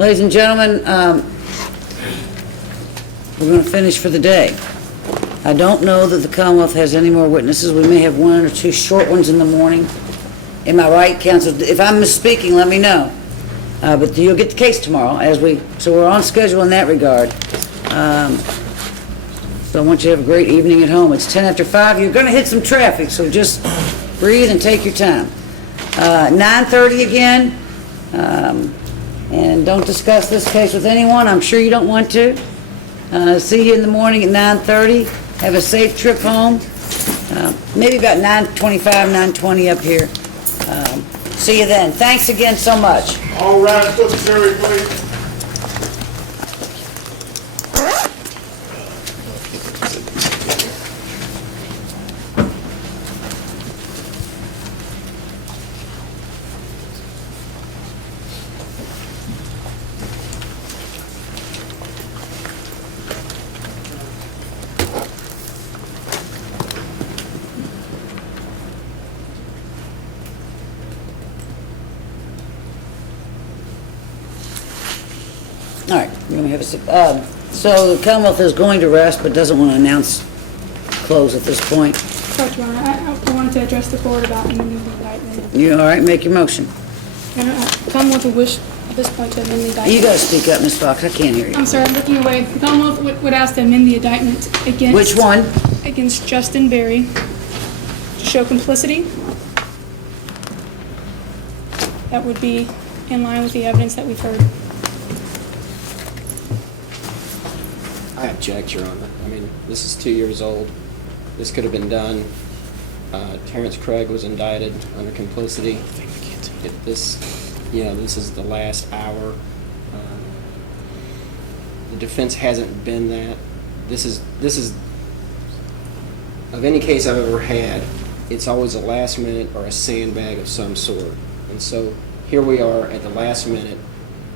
Ladies and gentlemen, we're going to finish for the day. I don't know that the Commonwealth has any more witnesses. We may have one or two short ones in the morning. Am I right, counsel? If I'm misspeaking, let me know. But you'll get the case tomorrow so we're on schedule in that regard. So I want you to have a great evening at home. It's 10 after 5. You're going to hit some traffic, so just breathe and take your time. 9:30 again. And don't discuss this case with anyone. I'm sure you don't want to. See you in the morning at 9:30. Have a safe trip home. Maybe about 9:25, 9:20 up here. See you then. Thanks again so much. All rise for the jury, please. All right, we're going to have a sip. So the Commonwealth is going to rest, but doesn't want to announce close at this point. Correct, Your Honor. I wanted to address the court about amending the indictment. You all right? Make your motion. Your Honor, the Commonwealth would wish at this point to amend the indictment. You got to speak up, Ms. Fox. I can't hear you. I'm sorry, I'm looking away. The Commonwealth would ask to amend the indictment against... Which one? Against Justin Berry to show complicity. That would be in line with the evidence that we've heard. I object, Your Honor. I mean, this is 2 years old. This could have been done. Terrence Craig was indicted under complicity. If this is the last hour. The defense hasn't been that. This is of any case I've ever had, it's always a last minute or a sandbag of some sort. And so here we are at the last minute,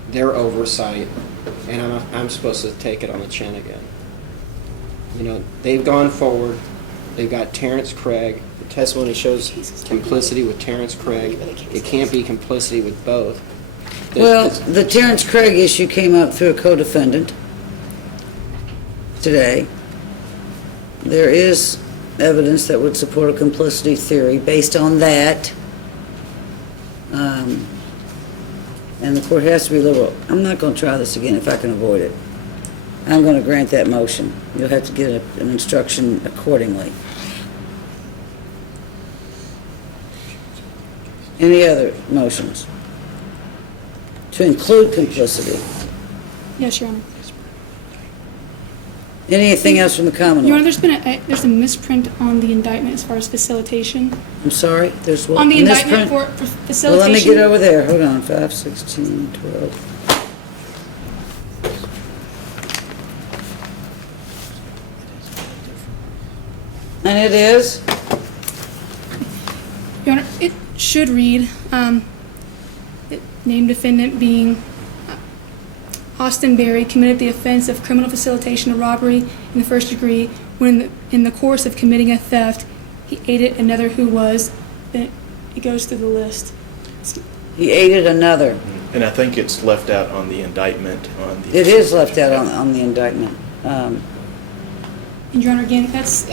their oversight, and I'm supposed to take it on the chin again. You know, they've gone forward. They've got Terrence Craig. The testimony shows complicity with Terrence Craig. It can't be complicity with both. Well, the Terrence Craig issue came up through a co-defendant today. There is evidence that would support a complicity theory based on that. And the court has to be liberal. I'm not going to try this again if I can avoid it. I'm going to grant that motion. You'll have to get an instruction accordingly. Any other motions? To include complicity. Yes, Your Honor. Anything else from the Commonwealth? Your Honor, there's a misprint on the indictment as far as facilitation. I'm sorry? There's what? On the Misprint? indictment for facilitation. Well, let me get over there. Hold on. 5, 16, 12. And it is? Your Honor, it should read, named defendant being Austin Berry committed the offense of criminal facilitation of robbery in the first degree when in the course of committing a theft, he aided another who was, then it goes through the list. He aided another. And I think it's left out on the indictment. It is left out on the indictment. And Your Honor, again, it's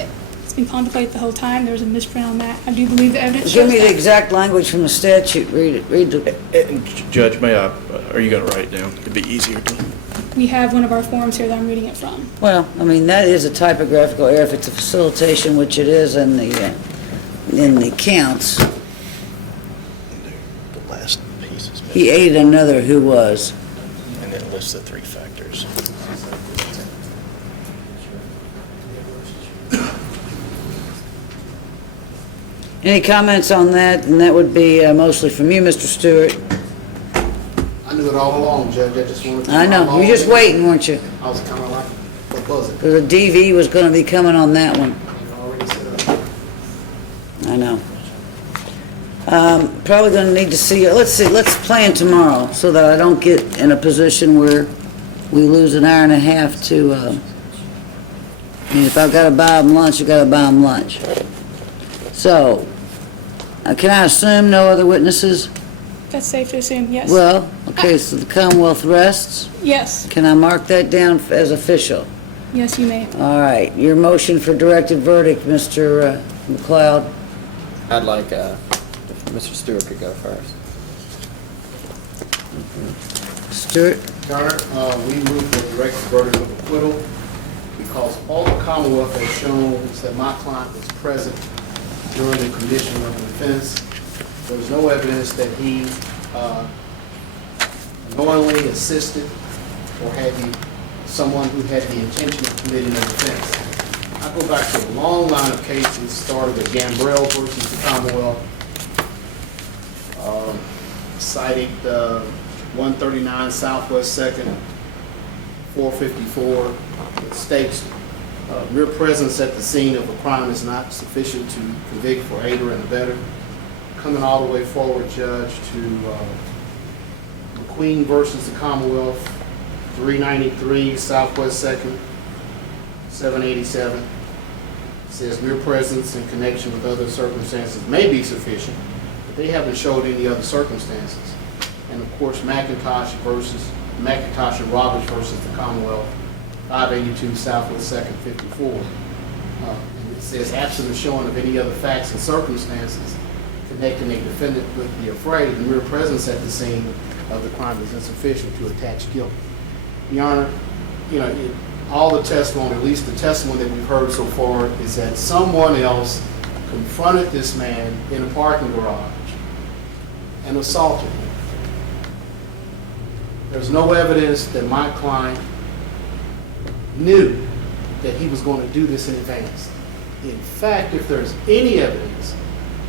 been contemplated the whole time. There was a misprint on that. I do believe the evidence Give shows me the that. exact language from the statute. Read it. Read the... And Judge, are you going to write it down? It'd be easier to... We have one of our forms here that I'm reading it from. Well, I mean, that is a typographical error. If it's a facilitation, which it is in the counts, The last piece is he aided another who was. and then lists the 3 factors. Any comments on that? And that would be mostly from you, Mr. Stewart. I knew it all along, Judge. I just wanted to... I know. You were just waiting, weren't you? I was kind of like, what was it? The DV was going to be coming on that one. You already set up. I know. Probably going to need to see, let's plan tomorrow so that I don't get in a position where we lose an hour and a half to, I mean, if I've got to buy them lunch, I've got to buy them lunch. So, can I assume no other witnesses? That's safe to assume, yes. Well, okay, so the Commonwealth rests. Yes, Can I mark that down as official? yes, you may. All right, your motion for directed verdict, Mr. McLeod. I'd like, if Mr. Stewart could go first. Stewart? Your Honor, we move for a direct verdict of acquittal because all the Commonwealth has shown is that my client was present during the commission of the offense. There was no evidence that he knowingly assisted or had someone who had the intention of committing an offense. I go back to a long line of cases, started with Gambrell versus the Commonwealth, cited 139 Southwest 2nd, 454. It states mere presence at the scene of a crime is not sufficient to convict for aider and abettor. Coming all the way forward, Judge, to McQueen versus the Commonwealth, 393 Southwest 2nd, 787. Says mere presence in connection with other circumstances may be sufficient, but they haven't showed any other circumstances. And of course, McIntosh and Roberts versus the Commonwealth, 582 Southwest 2nd, 54. And it says absent a showing of any other facts and circumstances connecting a defendant with the affray, the mere presence at the scene of the crime is insufficient to attach guilt. Your Honor, all the testimony, at least the testimony that we've heard so far, is that someone else confronted this man in a parking garage and assaulted him. There's no evidence that my client knew that he was going to do this in advance. In fact, if there's any evidence,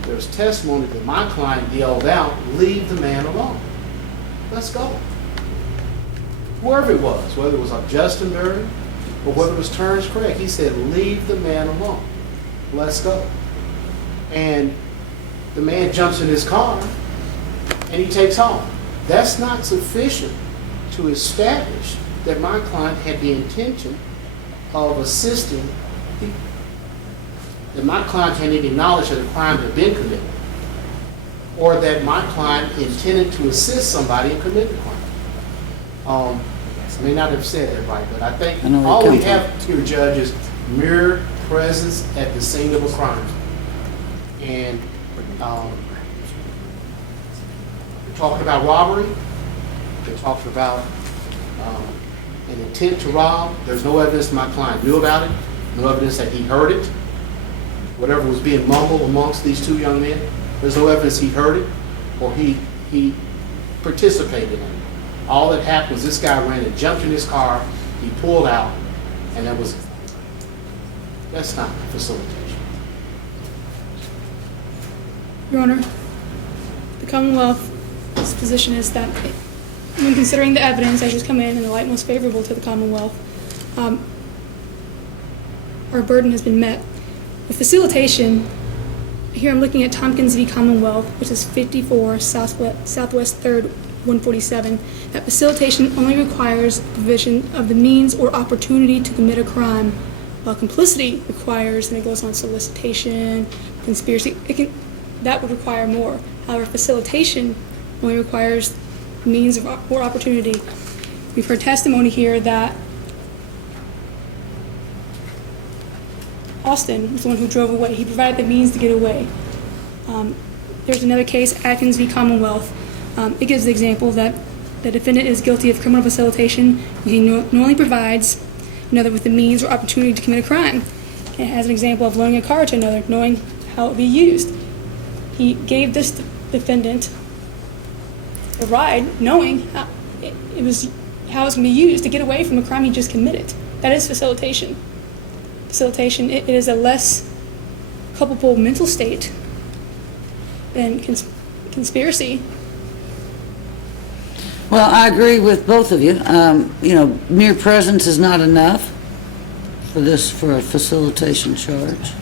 there's testimony that my client yelled out, "Leave the man alone. Let's go." Whoever it was, whether it was Justin Berry or whether it was Terrence Craig, he said, "Leave the man alone. Let's go." And the man jumps in his car and he takes off. That's not sufficient to establish that my client had the intention of assisting people, that my client had any knowledge that a crime had been committed, or that my client intended to assist somebody in committing the crime. I may not have said that right, but I think all we have here, Judge, is mere presence at the scene of a crime. And we're talking about robbery. We're talking about an intent to rob. There's no evidence my client knew about it, no evidence that he heard it. Whatever was being mumbled amongst these two young men, there's no evidence he heard it or he participated in it. All that happened was this guy ran and jumped in his car, he pulled out, and that's not facilitation. Your Honor, the Commonwealth's position is that when considering the evidence as has come in the light most favorable to the Commonwealth, our burden has been met. With facilitation, here I'm looking at Tompkins v. Commonwealth, which is 54 Southwest 3rd, 147, that facilitation only requires provision of the means or opportunity to commit a crime, while complicity requires, and it goes on solicitation, conspiracy, that would require more. However, facilitation only requires means or opportunity. We've heard testimony here that Austin was the one who drove away. He provided the means to get away. There's another case, Atkins v. Commonwealth. It gives the example that the defendant is guilty of criminal facilitation. He knowingly provides another with the means or opportunity to commit a crime. It has an example of loaning a car to another, knowing how it would be used. He gave this defendant a ride, knowing how it was going to be used to get away from a crime he just committed. That is facilitation. Facilitation, it is a less culpable mental state than conspiracy. Well, I agree with both of you. Mere presence is not enough for a facilitation charge.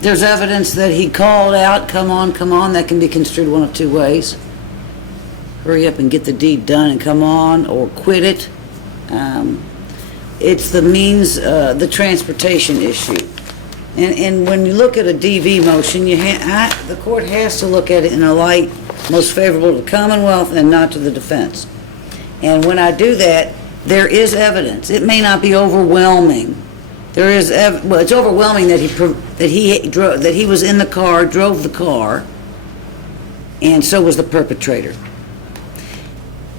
There's evidence that he called out, come on, that can be construed one of two ways. Hurry up and get the deed done and come on, or quit it. It's the means, the transportation issue. And when you look at a DV motion, the court has to look at it in a light most favorable to the Commonwealth and not to the defense. And when I do that, there is evidence. It may not be overwhelming. There is, well, it's overwhelming that he was in the car, drove the car, and so was the perpetrator.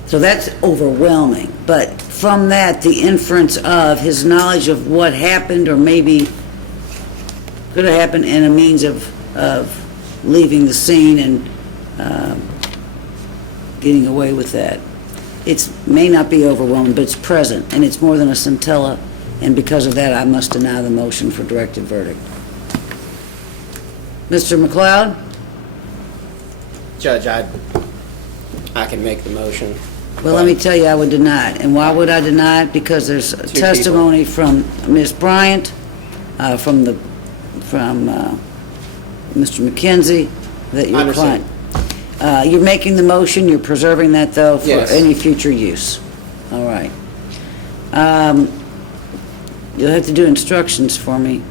So that's overwhelming. But from that, the inference of his knowledge of what happened or maybe could have happened and a means of leaving the scene and getting away with that. It may not be overwhelming, but it's present, and it's more than a scintilla, and because of that, I must deny the motion for directed verdict. Mr. McLeod? Judge, I can make the motion. Well, let me tell you, I would deny it. And why would I deny it? Because there's testimony from Ms. Bryant, from Mr. McKenzie, that your client... You're making the motion, you're preserving that, though, for Yes. any future use. All right. You'll have to do instructions for me.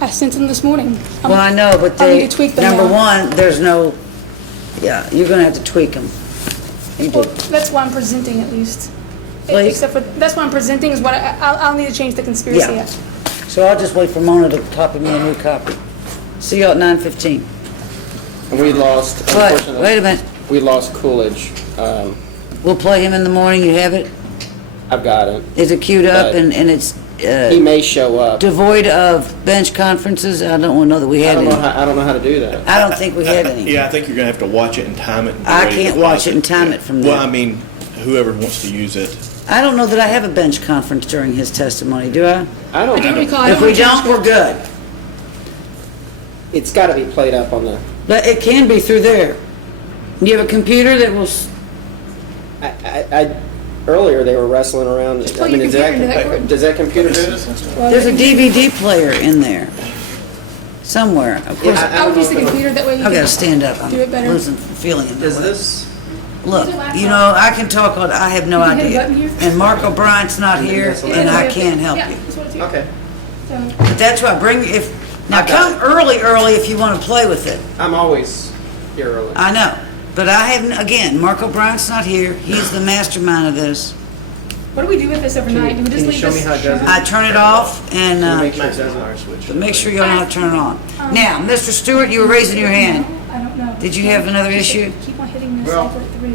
I sent them this morning. Well, I know, but I'll they... need to tweak them Number now. one, there's no... Yeah, you're going to have to tweak them. You Well, do. that's why I'm presenting, at least. Please. Except for, that's why I'm presenting is what I'll need to change the conspiracy Yeah. act. So I'll just wait for Mona to copy me a new copy. See you at 9:15. And we lost, But, unfortunately. wait a minute. We lost Coolidge. We'll play him in the morning, you have it? I've got it. Is it queued up But- and it's He may show up. devoid of bench conferences? I don't know that we had any. I don't know how to do that. I don't think we had any. Yeah, I think you're gonna have to watch it and time it. And be I ready to can't watch pause it and time it from Well, there. I mean, whoever wants to use it. I don't know that I have a bench conference during his testimony, do I? I don't I don't know. recall. I If we have a don't, we're good. It's got to be played up on the. But it can be through there. Do you have a computer that will... Earlier they were wrestling around. Just plug your computer into that cord. Does that computer do this? There's a DVD player in there. Somewhere. Of course, Yeah, I would use the computer, that way you I've got to can... stand up. I'm Do it better. losing feeling in my Does leg. this? Look, you know, I can talk on, I have no You can hit a idea. button here. And Mark O'Brien's not here, and I can't help Yeah, you. that's what it's here. Okay. So, But that's why, now I got come early if you want to play with it. I'm always here early. I know, but I haven't, again, Mark O'Brien's not here, he's the mastermind of this. what do we do with this overnight? Do we just can you leave show me this? how it does it? I turn it off and, Make sure it doesn't. switch. make sure you know how to turn it on. Now, Mr. Stewart, you were raising your hand. No, I don't know. Did you have another Just issue? Keep on hitting this Well- cycle at 3.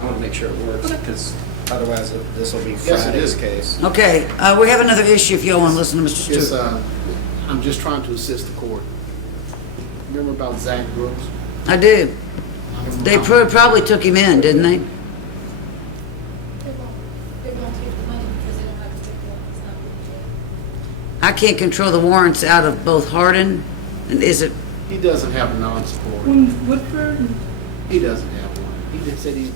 I want to make sure it works because otherwise this will be Yes, it Friday's is. case. Okay, we have another issue if y'all want to listen to Mr. It's, Stewart. I'm just trying to assist the court. Remember about Zach Brooks? I do. They probably took him in, didn't they? They won't take the money because they don't have to take the, it's not being I can't control the warrants out of both Hardin, and is it, He doesn't have a non-support. Woodford and... He doesn't have one. He just said he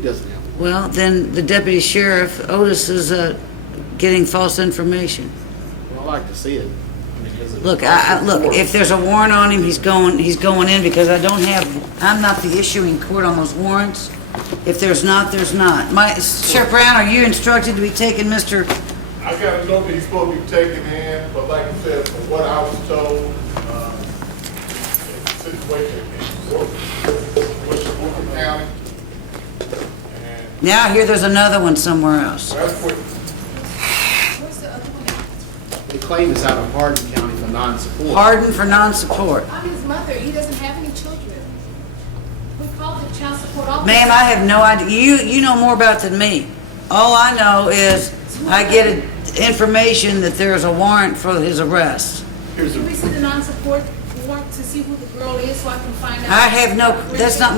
doesn't have one. well, then the deputy sheriff, Otis, is getting false information. Well, I like to see it. I mean, is it- Look, look, if there's a warrant on him, he's going in because I'm not the issuing court on those warrants. If there's not, there's not. Sheriff Brown, are you instructed to be taking Mr., I got a note that he's supposed to be taken in, but like I said, from what I was told, the situation in Brooklyn County, and now I hear there's another one somewhere else. that's what, Where's the other one? The claim is out of Hardin County for non-support. Hardin for non-support. I'm his mother, he doesn't have any children. We called the child support office. Ma'am, I have no idea. You know more about it than me. All I know is I get information that there's a warrant for his arrest. Here's Can we the, see the non-support warrant to see who the girl is so I can find out? I have that's not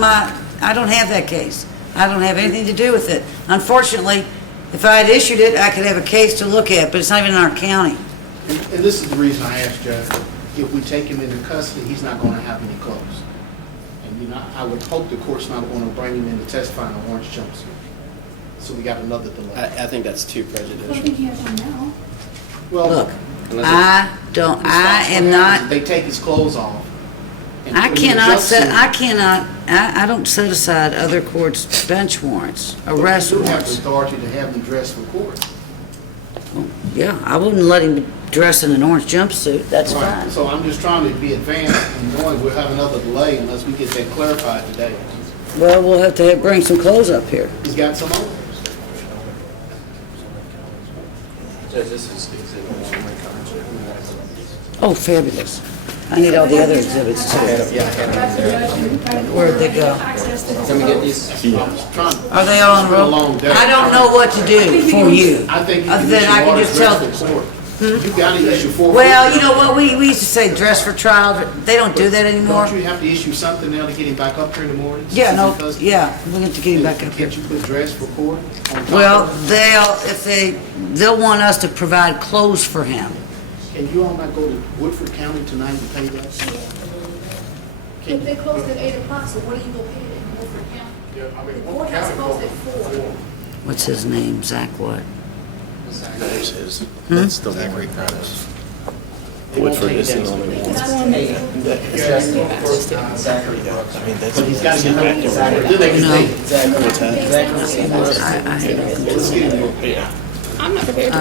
I don't have that case. I don't have anything to do with it. Unfortunately, if I had issued it, I could have a case to look at, but it's not even in our county. and this is the reason I asked Judge, if we take him into custody, he's not going to have any clothes. And, you know, I would hope the court's not going to bring him in to testify in an orange jumpsuit. So we got another delay. I think that's too I don't prejudicial. think he has one now. Well, Look, Unless I what am happens not, is They take his clothes off. and I put him in a cannot, jumpsuit. I don't set aside other courts' bench warrants, arrest But you do have the warrants. authority to have them dressed for court. Yeah, I wouldn't let him dress in an orange jumpsuit, that's Right, fine. so I'm just trying to be advanced and knowing we'll have another delay unless we get that clarified today. Well, we'll have to bring some clothes up here. He's got some on. Judge, this is exhibit one. Oh, fabulous. I need all the other exhibits too. Yeah, I had them there. Where'd they go? Can we get these? Are they all in It's been a row? long day. I don't know what to do for you. I think you Other can than issue I can orders just tell. dress for court. You gotta issue 4. Well, you know what, we used to say dress for trial, but they don't do that anymore. Don't you have to issue something now to get him back up here in the morning? Yeah, no, Because- yeah, we have to get him back up here. Can't you put dress for court on top Well, of they'll want us to provide clothes for him. it? Can you all not go to Woodford County tonight and pay that? If they closed at 8 o'clock, so what are you gonna pay them, Woodford County? Yeah, I mean, The what courthouse county closed at code? 4. What's his name, Zach what? That's his. That's the Zachary Price. They won't Woodford take is the that. only one. Zachary Brooks. I mean, that's. But he's got to get back home. there. Then they can No. take it. What's that? Let's get him. I'm not prepared. Yeah. I'm not prepared.